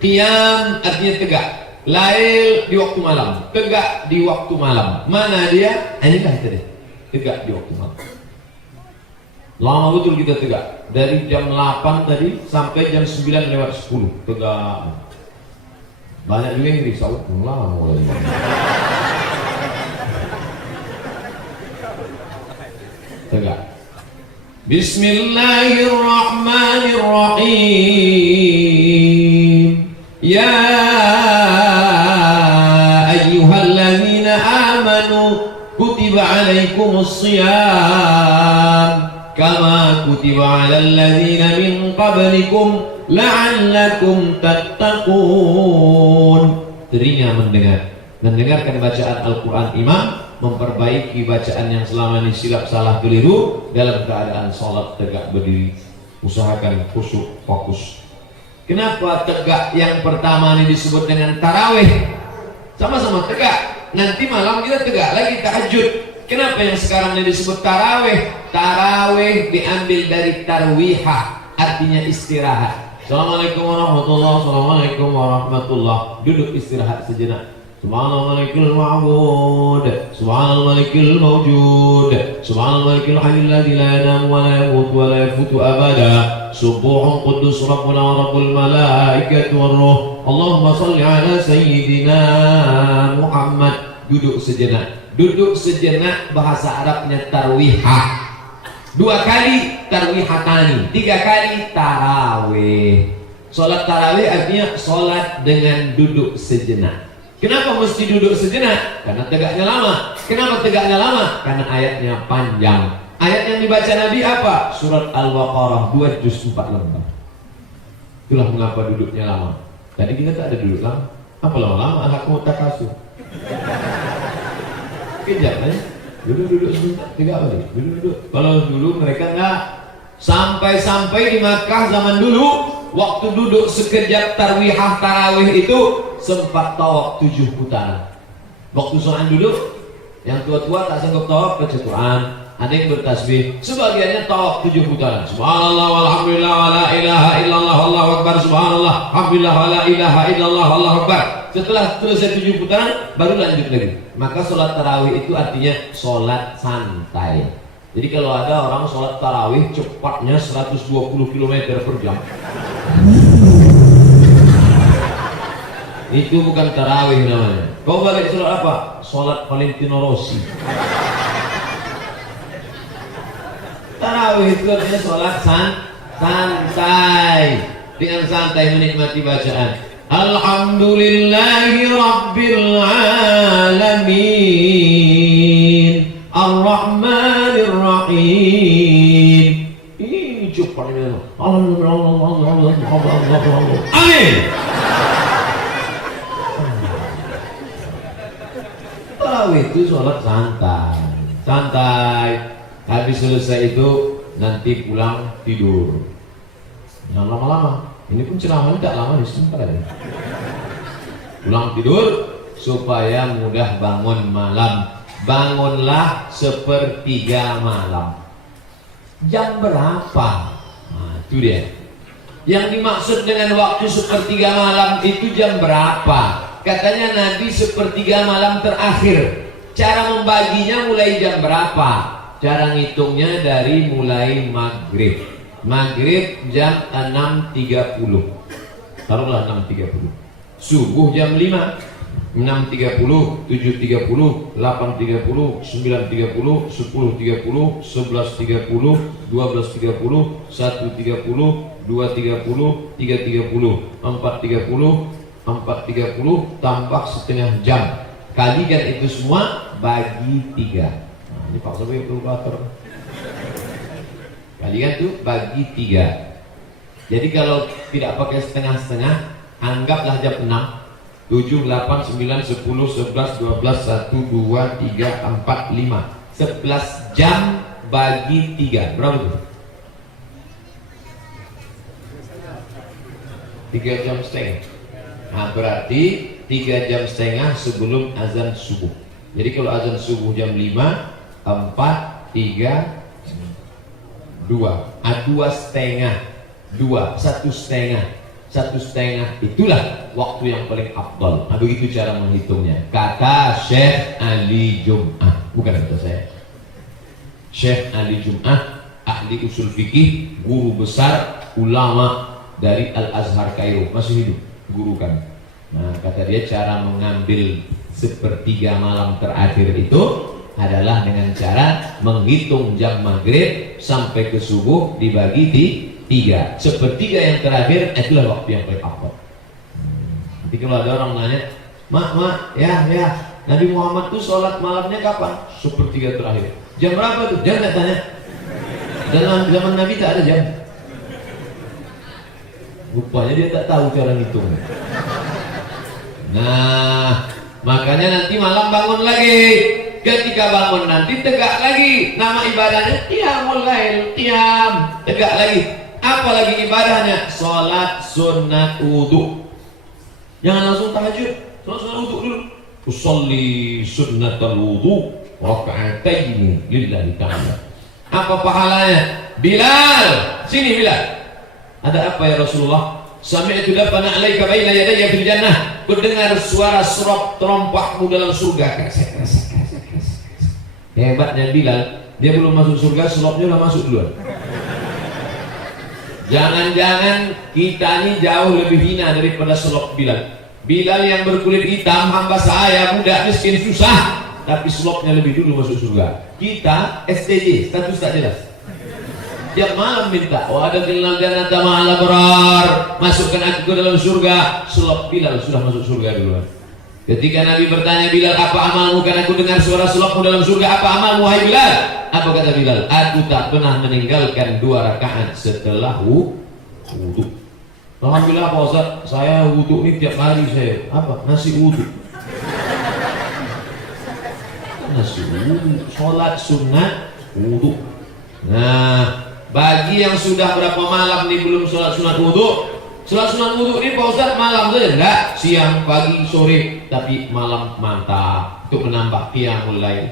Qiyam artinya tegak. Lail di waktu malam, tegak di waktu malam. Mana dia? Inilah tadi, tegak di waktu malam. Lama betul kita tegak. Dari jam 8 tadi sampai jam 9 lewat 10 tegak. Banyak juga yang risau, lama mulai. Tegak. Bismillahirrahmanirrahim. Ya ayyuhalladzina amanu kutiba alaikumus shiyam kama kutiba alal ladzina min qablikum la'allakum tattaqun. Telinga mendengarkan bacaan Al-Quran imam, memperbaiki bacaan yang selama ini silap salah keliru dalam keadaan sholat tegak berdiri. Usahakan khusyuk, fokus. Kenapa tegak yang pertama ini disebut dengan tarawih? Sama-sama tegak. Nanti malam kita tegak lagi tahajud. Kenapa yang sekarang ini disebut tarawih? Tarawih diambil dari tarwihah, artinya istirahat. Assalamualaikum warahmatullahi wabarakatuh. Assalamualaikum warahmatullahi. Duduk istirahat sejenak. Subhanal malikul ma'bud, subhanal malikul mawjud, subhanal malikul hayyul ladzi la yanamu wa la yamutu wa la yafutu abada. Subuhun quddus rabbuna wa rabbul malaikati war ruh. Allahumma shalli ala sayyidina Muhammad. Duduk sejenak. Duduk sejenak bahasa Arabnya tarwihah. 2 kali tarwihatani, 3 kali tarawih. Salat tarawih artinya salat dengan duduk sejenak. Kenapa mesti duduk sejenak? Karena tegaknya lama. Kenapa tegaknya lama? Karena ayatnya panjang. Ayat yang dibaca Nabi apa? Surat Al-Baqarah 2 juz 4 lembar. Itulah mengapa duduknya lama. Tadi kita tak ada duduk lama. Apa lama-lama? Alhakum takasur. Kejap aja. Duduk sebentar, tegak balik. Duduk. Kalau dulu mereka enggak. Sampai di Makkah zaman dulu, waktu duduk sekejap tarwihah tarawih itu sempat tawaf 7 putaran. Waktu soal duduk, yang tua-tua tak sanggup tawaf baca Quran, ada yang bertasbih, sebagiannya tawaf 7 putaran. Subhanallah walhamdulillah wala ilaha illallah wallahu akbar. Subhanallah alhamdulillah wala ilaha illallah wallahu akbar. Setelah selesai 7 putaran baru lanjut lagi. Maka sholat tarawih itu artinya sholat santai. Jadi kalau ada orang sholat tarawih cepatnya 120 km per jam, itu bukan tarawih namanya. Kau balik sholat apa? Sholat Valentino Rossi. Tarawih itu artinya sholat santai. Dengan santai menikmati bacaan. Alhamdulillahi Rabbil Alamin Ar-Rahmanir Rahim. Ini cepat ini. Amin. Tarawih itu sholat santai. Habis selesai itu nanti pulang tidur. Jangan lama-lama. Ini pun ceramahnya tidak lama, sebentar aja. Pulang tidur supaya mudah bangun malam. Bangunlah 1/3 malam. Jam berapa? Nah, itu dia. Yang dimaksud dengan waktu 1/3 malam itu jam berapa? Katanya Nabi 1/3 malam terakhir. Cara membaginya mulai jam berapa? Cara ngitungnya dari mulai maghrib. Maghrib jam 6.30. Taruhlah 6.30. Subuh jam 5. 6.30, 7.30, 8.30, 9.30, 10.30, 11.30, 12.30, 1.30, 2.30, 3.30, 4.30, 4.30 tambah setengah jam. Kalikan itu semua bagi 3. Nah, ini Pak Sobi kalkulator. Kalian tuh bagi 3. Jadi kalau tidak pakai setengah-setengah, anggaplah jam 6, 7, 8, 9, 10, 11, 12, 1, 2, 3, 4, 5. 11 jam bagi 3. Berapa tuh? 3 jam setengah. Nah, berarti 3 jam setengah sebelum azan subuh. Jadi kalau azan subuh jam 5, 4, 3, 2. 2 setengah. 2, 1 setengah. 1,5 itulah waktu yang paling afdal. Nah, begitu cara menghitungnya. Kata Syekh Ali Jum'ah, bukan kata saya. Syekh Ali Jum'ah, ahli usul fikih, guru besar ulama dari Al-Azhar Kairo, masih hidup, guru kami. Nah, kata dia cara mengambil 1/3 malam terakhir itu adalah dengan cara menghitung jam maghrib sampai ke subuh dibagi di 3. 1/3 yang terakhir itulah waktu yang paling afdal. Nanti kalau ada orang nanya, mak, ya, Nabi Muhammad tuh sholat malamnya kapan? 1/3 terakhir. Jam berapa tuh? Jangan tanya. Dalam zaman Nabi tak ada jam. Rupanya dia tak tahu cara ngitung. Nah, makanya nanti malam bangun lagi. Ketika bangun nanti tegak lagi. Nama ibadahnya qiyamul lail, qiyam, tegak lagi. Apa lagi ibadahnya? Salat sunat wudu. Jangan langsung tahajud. Salat sunat wudu dulu. Usolli sunnatal wudu raka'ataini lillahi ta'ala. Apa pahalanya? Bilal, sini Bilal. Ada apa ya Rasulullah? Sami'tu dafana 'alaika baina yadayya fil jannah. Kudengar suara serop terompahmu dalam surga. Hebatnya Bilal, dia belum masuk surga, selopnya udah masuk duluan. Jangan-jangan kita ini jauh lebih hina daripada selop Bilal. Bilal yang berkulit hitam, hamba saya, budak miskin susah, tapi selopnya lebih dulu masuk surga. Kita STJ, status tak jelas. Tiap malam minta, ada kenal jannata ma'al abrar, masukkan aku ke dalam surga. Selop Bilal sudah masuk surga duluan. Ketika Nabi bertanya Bilal, apa amalmu? Karena aku dengar suara selopmu dalam surga. Apa amalmu, hai Bilal? Apa kata Bilal? Aku tak pernah meninggalkan 2 rakaat setelah wudu. Alhamdulillah Pak Ustaz, saya wudu ini tiap hari saya. Apa? Nasi wudu. Nasi wudu, sholat sunat wudu. Nah, bagi yang sudah berapa malam nih belum sholat sunat wudu, sholat sunat wudu ini Pak Ustaz malam saja, enggak, siang, pagi, sore, tapi malam mantap untuk menambah qiyamul lail.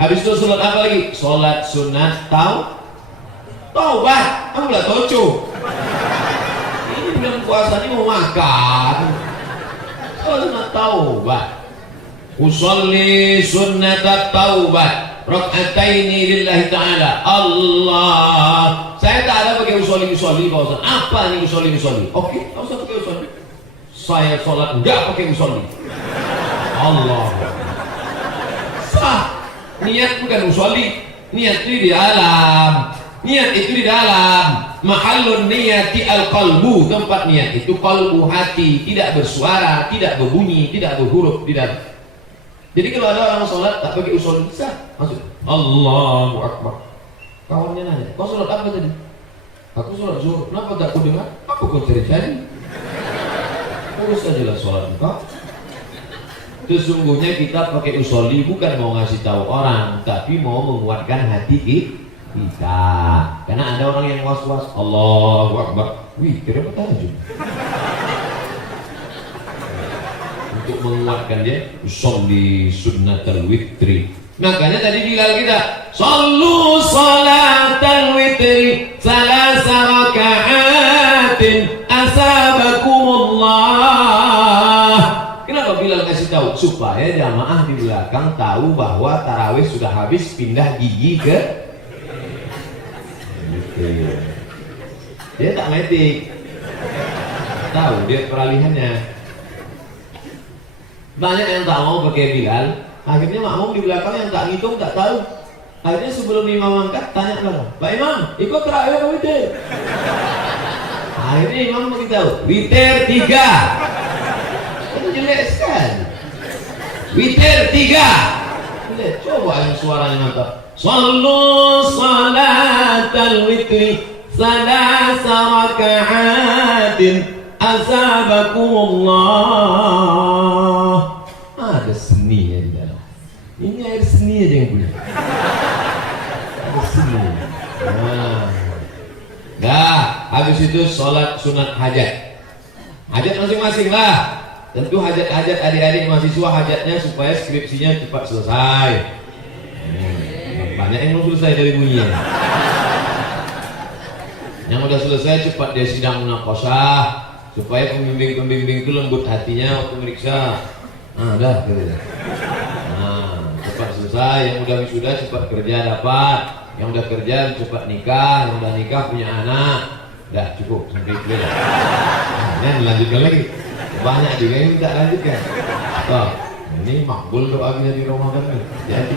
Habis itu sholat apa lagi? Sholat sunat taubat. Kamu lah toco. Ini bulan puasa ini mau makan. Sholat sunat taubat. Usolli sunat taubat raka'ataini lillahi ta'ala. Allah, saya tak ada pakai usolli Pak Ustaz. Apa nih usolli? Oke, Pak Ustaz pakai usolli. Saya sholat enggak pakai usolli. Allah, sah. Niat bukan usolli, niat itu di dalam. Niat itu di dalam. Mahallun niyati al-qalbu, tempat niat itu qalbu, hati, tidak bersuara, tidak berbunyi, tidak berhuruf, tidak. Jadi kalau ada orang sholat tak pakai usolli, bisa masuk. Allahu Akbar. Kawannya nanya, kau sholat apa tadi? Aku sholat zuhur. Kenapa tak ku dengar? Apa kau cari-cari? Urus sajalah sholat engkau. Sesungguhnya kita pakai usolli bukan mau ngasih tahu orang, tapi mau menguatkan hati kita. Karena ada orang yang was-was. Allahu Akbar. Wih, kira apa tahajud? Untuk menguatkan dia, usolli sunnatal witri. Makanya tadi Bilal kita, sallu salatal witri salasa raka'atin asabakumullah. Kenapa Bilal kasih tahu? Supaya jamaah di belakang tahu bahwa tarawih sudah habis, pindah gigi ke dia tak metik, tahu dia peralihannya. Banyak yang tak mau pakai Bilal, akhirnya makmum di belakang yang tak ngitung, tak tahu. Akhirnya sebelum imam angkat, tanya lagi, Pak Imam, ikut terawih apa witir? Akhirnya imam beritahu, witir 3. Itu jelek sekali. Witir 3. Lihat, coba yang suaranya mantap. Sallu salatal witri salasa raka'atin asabakumullah. Ada seninya di dalam. Ini air seni aja yang punya. Ada seni. Nah, habis itu sholat sunat hajat. Hajat masing-masing lah. Tentu hajat-hajat adik-adik mahasiswa hajatnya supaya skripsinya cepat selesai. Banyak yang belum selesai dari bunyinya. Yang udah selesai cepat dia sidang munaqashah. supaya pembimbing-pembimbing itu lembut hatinya waktu meriksa. Dah gitu. Cepat selesai, yang udah wisuda cepat kerja dapat, yang udah kerja cepat nikah, yang udah nikah punya anak. Dah cukup sampai itu ya. Lanjutkan lagi. Banyak juga yang minta lanjutkan. Ini makbul doa kita di Ramadan nih. Jadi,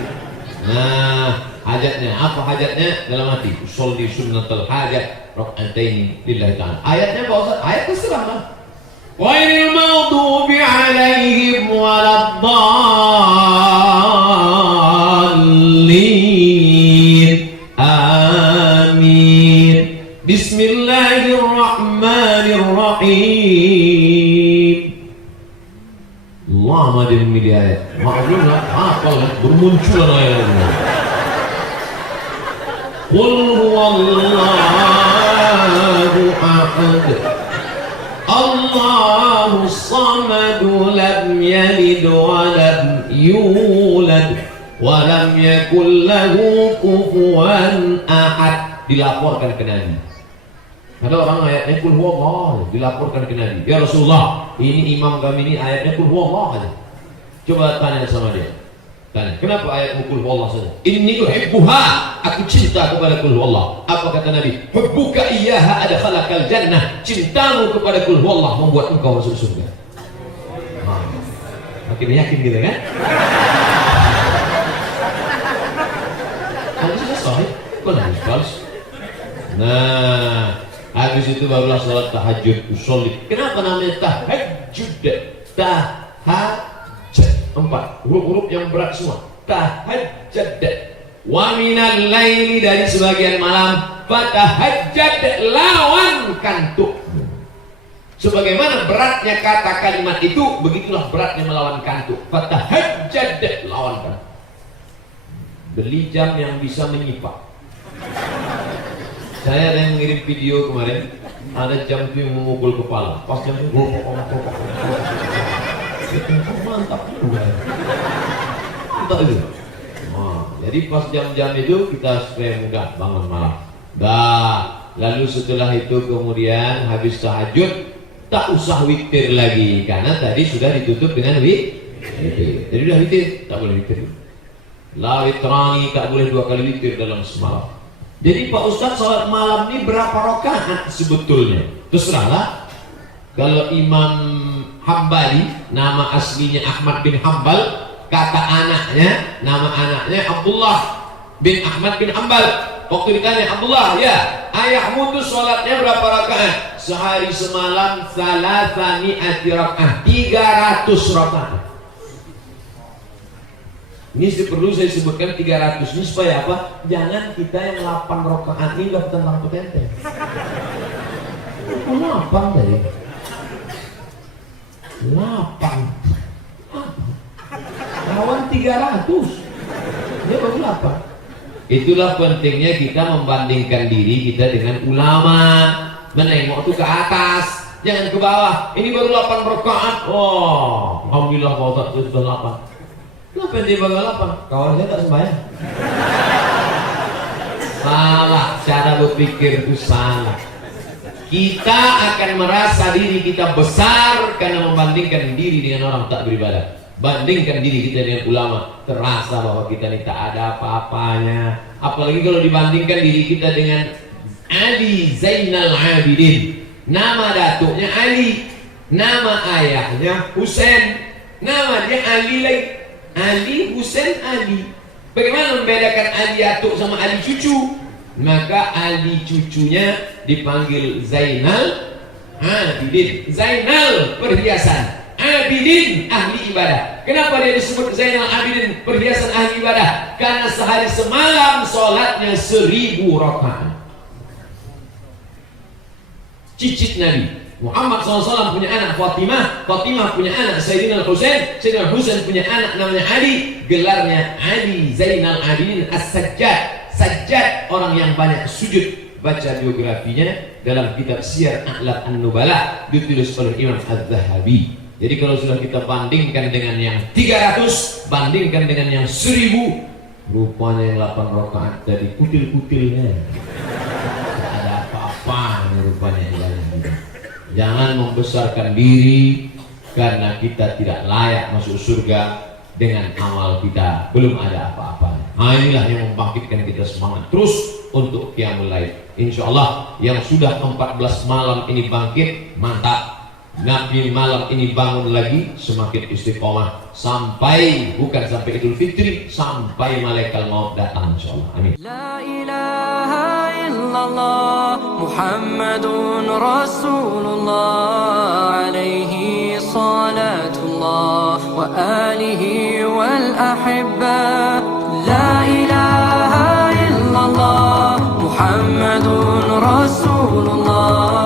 hajatnya apa hajatnya dalam hati? Usolli sunnatul hajat rak'ataini lillahi ta'ala. Ayatnya Pak Ustaz, ayat terserah lah. Ghairil maghdubi 'alaihim waladdallin. Amin. Bismillahirrahmanirrahim. Lama dia memilih ayat. Maklum lah, hafal bermunculan ayat-ayat. Qul huwallahu ahad. Allahu samad, lam yalid wa lam yulad wa lam yakul lahu kufuwan ahad. Dilaporkan ke Nabi. Ada orang ayatnya kul huwallah, dilaporkan ke Nabi. Ya Rasulullah, ini imam kami ini ayatnya kul huwallah aja. Coba tanya sama dia. Tanya, kenapa ayatmu kul huwallah saja? Inni uhibbuha, aku cinta kepada kul huwallah. Apa kata Nabi? Hubbuka iyyaha adkhalakal jannah. Cintamu kepada kul huwallah membuat engkau masuk surga. Makin yakin gitu kan? Habis selesai, kok nangis balas? Habis itu barulah sholat tahajud usolli. Kenapa namanya tahajud? Tahajud 4 huruf-huruf yang berat semua. Tahajud. Wa minal laili, dari sebagian malam. Fatahajjad, lawan kantukmu. Sebagaimana beratnya kata kalimat itu, begitulah beratnya melawan kantuk. Fatahajjad, lawan kantuk. Beli jam yang bisa menyipak. Saya ada yang mengirim video kemarin, ada jam itu yang memukul kepala. Pas jam itu mantap juga. Entah itu. Jadi pas jam-jam itu kita supaya mudah bangun malam. Lalu setelah itu kemudian habis tahajud tak usah witir lagi karena tadi sudah ditutup dengan witir. Jadi udah witir, tak boleh witir. La witrani, tak boleh 2 kali witir dalam semalam. Jadi Pak Ustadz, sholat malam ini berapa rakaat sebetulnya? Terserahlah. Kalau Imam Hambali, nama aslinya Ahmad bin Hambal, kata anaknya, nama anaknya Abdullah bin Ahmad bin Hambal. Waktu ditanya, Abdullah, ya, ayahmu tuh sholatnya berapa rakaat? Sehari semalam salasani rakaat, 300 rakaat. Ini perlu saya sebutkan 300 ini supaya apa? Jangan kita yang 8 rakaat ini nggak tentang petenteng. 8 tadi. 8. Lawan 300. Dia baru 8. Itulah pentingnya kita membandingkan diri kita dengan ulama. Menengok tuh ke atas, jangan ke bawah. Ini baru 8 rakaat. Oh, alhamdulillah Pak Ustaz itu sudah 8. Kenapa dia bangga 8? Kawan saya tak sembahyang. Salah, cara berpikir itu salah. Kita akan merasa diri kita besar karena membandingkan diri dengan orang tak beribadah. Bandingkan diri kita dengan ulama, terasa bahwa kita ini tak ada apa-apanya. Apalagi kalau dibandingkan diri kita dengan Ali Zainal Abidin. Nama datuknya Ali, nama ayahnya Husain, nama dia Ali lagi. Ali, Husain, Ali. Bagaimana membedakan Ali atuk sama Ali cucu? Maka Ali cucunya dipanggil Zainal Abidin. Zainal perhiasan, Abidin ahli ibadah. Kenapa dia disebut Zainal Abidin perhiasan ahli ibadah? Karena sehari semalam sholatnya 1000 rakaat. Cicit Nabi Muhammad SAW punya anak Fatimah, Fatimah punya anak Sayyidina Husain, Sayyidina Husain punya anak namanya Ali, gelarnya Ali Zainal Abidin As-Sajjad. Sajjad, orang yang banyak sujud. Baca biografinya dalam kitab Siyar A'lam An-Nubala, ditulis oleh Imam Az-Zahabi. Jadi kalau sudah kita bandingkan dengan yang 300, bandingkan dengan yang 1000, rupanya yang 8 rakaat dari kutil-kutilnya. Tidak ada apa-apa rupanya yang Jangan membesarkan diri karena kita tidak layak masuk surga dengan amal kita belum ada apa-apanya. Nah, inilah yang membangkitkan kita semangat terus untuk qiyamul lail. Insyaallah yang sudah 14 malam ini bangkit, mantap. Nabi malam ini bangun lagi, semakin istiqomah sampai, bukan sampai Idul Fitri, sampai malaikat maut datang insyaallah. Amin. La ilaha illallah Muhammadun Rasulullah alaihi salatullah wa alihi wal ahibba. La ilaha illallah Muhammadun Rasulullah